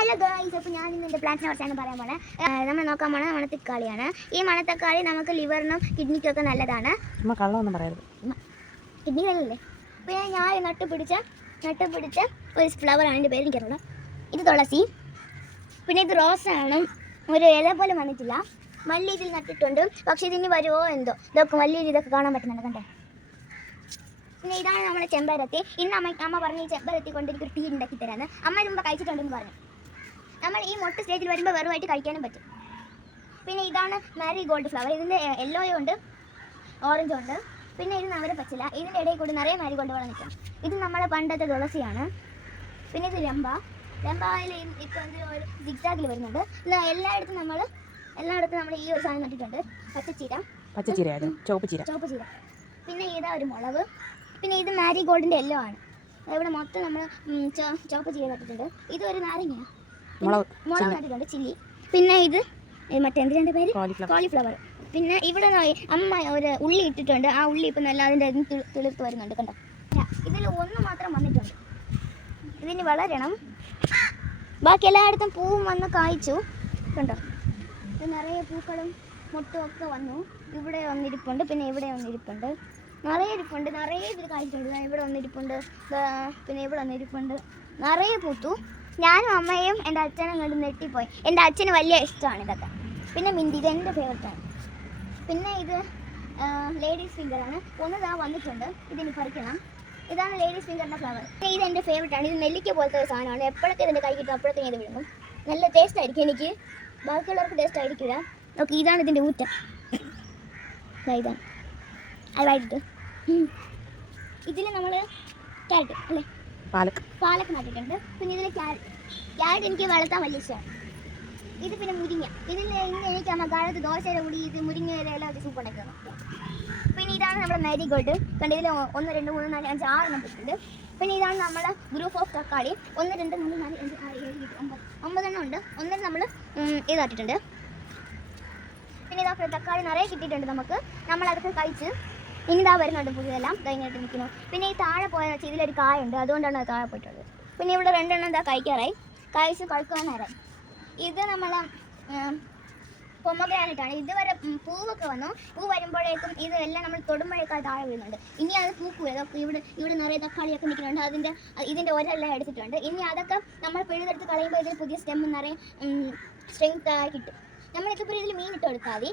Hello guys, അപ്പോൾ ഞാൻ ഇന്ന് എൻ്റെ പ്ലാന്റ്സിനെ കുറിച്ചാണ് പറയാൻ പോണത്. നമ്മൾ നോക്കാൻ പോണത് മണത്തക്കാളിയാണ്. ഈ മണത്തക്കാളി നമുക്ക് ലിവറിനും കിഡ്നിക്കൊക്കെ നല്ലതാണ്. കള്ളമൊന്നും പറയരുത്, കിഡ്നി നല്ലല്ലേ. പിന്നെ ഞാൻ നട്ടുപിടിച്ച ഒരു ഫ്ലവറാണ്, എൻ്റെ പേര് എനിക്കറിയില്ല. ഇത് തുളസി, പിന്നെ ഇത് റോസാണ്. ഒരു ഇല പോലെ വന്നിട്ടില്ല. മല്ലി ഇതിൽ നട്ടിട്ടുണ്ട്, പക്ഷേ ഇതിന് വരുമോ എന്തോ. ഇതൊക്കെ വലിയ ഇതൊക്കെ കാണാൻ പറ്റുന്നുണ്ട്, കണ്ടേ. പിന്നെ ഇതാണ് നമ്മുടെ ചെമ്പരത്തി. ഇന്ന് അമ്മ പറഞ്ഞു ഈ ചെമ്പരത്തി കൊണ്ട് എനിക്കൊരു ടീ ഉണ്ടാക്കി തരാമെന്ന്. അമ്മ മുമ്പ് കഴിച്ചിട്ടുണ്ടെന്ന് പറഞ്ഞു. നമ്മൾ ഈ മൊട്ട സ്റ്റേജിൽ വരുമ്പോൾ വെറുമായിട്ട് കഴിക്കാനും പറ്റും. പിന്നെ ഇതാണ് മാരി ഗോൾഡ് ഫ്ലവർ. ഇതിൻ്റെ യെല്ലോയും ഉണ്ട്, ഓറഞ്ചും ഉണ്ട്. പിന്നെ ഇത് നവര പച്ചില. ഇതിൻ്റെ ഇടയിൽ കൂടി നിറയെ മാരി ഗോൾഡ് വളം നിൽക്കും. ഇത് നമ്മുടെ പണ്ടത്തെ തുളസിയാണ്. പിന്നെ ഇത് രമ്പയിൽ ഇപ്പോൾ ഒരു സിഗ്സാഗിൽ വരുന്നുണ്ട്. എല്ലായിടത്തും നമ്മൾ ഈ ഒരു സാധനം നട്ടിട്ടുണ്ട്. പച്ചച്ചീര, ചുവപ്പ് ചീര. പിന്നെ ഇതാ ഒരു മുളക്. പിന്നെ ഇത് മാരി ഗോൾഡിൻ്റെ യെല്ലോ ആണ്. ഇവിടെ മൊത്തം നമ്മൾ ചുവപ്പ് ചീര നട്ടിട്ടുണ്ട്. ഇതൊരു നാരങ്ങയാണ്, മുളക് നട്ടിട്ടുണ്ട്, ചില്ലി. പിന്നെ ഇത് മറ്റെന്തിൻ്റെ പേര്, കോളിഫ്ലവർ. പിന്നെ ഇവിടെ അമ്മ ഒരു ഉള്ളി ഇട്ടിട്ടുണ്ട്. ആ ഉള്ളി ഇപ്പം നല്ല അതിൻ്റെ തിളിർത്ത് വരുന്നുണ്ട്, കണ്ടോ. ഇതിൽ ഒന്ന് മാത്രം വന്നിട്ടുണ്ട്. ഇതിന് വളരണം. ബാക്കി എല്ലായിടത്തും പൂവും വന്ന് കായ്ച്ചു, കണ്ടോ. ഇത് നിറയെ പൂക്കളും മുട്ടും ഒക്കെ വന്നു. ഇവിടെ വന്നിരിപ്പുണ്ട്, പിന്നെ ഇവിടെ വന്നിരിപ്പുണ്ട്, നിറയെ ഇരിപ്പുണ്ട്. നിറയെ ഇതിൽ കായ്ച്ചിട്ടുണ്ട്. ഇവിടെ വന്നിരിപ്പുണ്ട്, പിന്നെ ഇവിടെ വന്നിരിപ്പുണ്ട്. നിറയെ പൂത്തു. ഞാനും അമ്മയും എൻ്റെ അച്ഛനും കണ്ട് നെട്ടിപ്പോയി. എൻ്റെ അച്ഛന് വലിയ ഇഷ്ടമാണ് ഇതൊക്കെ. പിന്നെ മിന്തി, ഇത് എൻ്റെ ഫേവററ്റാണ്. പിന്നെ ഇത് ലേഡീസ് ഫിംഗറാണ്. ഒന്നിതാ വന്നിട്ടുണ്ട്, ഇതിന് പറിക്കണം. ഇതാണ് ലേഡീസ് ഫിംഗറിൻ്റെ ഫ്ലവർ. പിന്നെ ഇത് എൻ്റെ ഫേവററ്റാണ്. ഇത് നെല്ലിക്ക പോലത്തെ ഒരു സാധനമാണ്. എപ്പോഴൊക്കെ ഇതിൻ്റെ കൈ കിട്ടും അപ്പോഴൊക്കെ ഇത് വിഴുങ്ങും. നല്ല ടേസ്റ്റ് ആയിരിക്കും. എനിക്ക് ബാക്കിയുള്ളവർക്ക് ടേസ്റ്റ് ആയിരിക്കില്ല. ഓക്കെ, ഇതാണ് ഇതിൻ്റെ ഊറ്റ. ഇതാണ് അത് വൈകിട്ട്. ഇതിൽ നമ്മൾ ക്യാരറ്റ് അല്ലേ, പാലക്ക് നട്ടിട്ടുണ്ട്. പിന്നെ ഇതിൽ ക്യാരറ്റ് എനിക്ക് വളർത്താൻ വലിയ ഇഷ്ടമാണ്. ഇത് പിന്നെ മുരിങ്ങ. ഇതിൽ എനിക്ക് അമ്മ കാലത്ത് ദോശയുടെ കൂടി ഇത് മുരിങ്ങയുടെ ഇല സൂപ്പ് ഉണ്ടാക്കുന്നത്. പിന്നെ ഇതാണ് നമ്മുടെ മാരി ഗോൾഡ്. കണ്ട് ഇതിൽ 1 2 3 4 5 6 എണ്ണം ഇട്ടിട്ടുണ്ട്. പിന്നെ ഇതാണ് നമ്മുടെ ഗ്രൂപ്പ് ഓഫ് തക്കാളി. 1 2 3 4 5 6 7 8 9 എണ്ണം ഉണ്ട്. ഒന്നിൽ നമ്മൾ ഇത് നട്ടിട്ടുണ്ട്. പിന്നെ ഇതാ തക്കാളി നിറയെ കിട്ടിയിട്ടുണ്ട് നമുക്ക്. നമ്മളതൊക്കെ കഴിച്ച് ഇനി ഇതാ വരുന്നുണ്ട് പുതിയതെല്ലാം കഴിഞ്ഞിട്ട് നിൽക്കുന്നു. പിന്നെ ഈ താഴെ പോയ ഇതിലൊരു കായുണ്ട്, അതുകൊണ്ടാണ് അത് താഴെ പോയിട്ടുള്ളത്. പിന്നെ ഇവിടെ 2 എണ്ണം എന്താ കഴിക്കാറായി, കഴിച്ച് കഴിക്കാനായി. ഇത് നമ്മൾ പൊമഗ്രാനൈറ്റാണ്. ഇതുവരെ പൂവൊക്കെ വന്നു. പൂ വരുമ്പോഴേക്കും ഇതെല്ലാം നമ്മൾ തൊടുമ്പോഴേക്കാൾ താഴെ വീഴുന്നുണ്ട്. ഇനി അത് പൂക്കൂല. അതൊക്കെ ഇവിടെ നിറയെ തക്കാളിയൊക്കെ നിൽക്കുന്നുണ്ട്. ഇതിൻ്റെ ഒരെല്ലാം എടുത്തിട്ടുണ്ട്. ഇനി അതൊക്കെ നമ്മൾ പിഴുതെടുത്ത് കളയുമ്പോൾ ഇതിൽ പുതിയ സ്റ്റെം നിറയെ സ്ട്രെങ്ത് ആയി കിട്ടും. നമ്മളിപ്പോൾ ഇതിൽ മീൻ ഇട്ട് കൊടുത്താൽ മതി.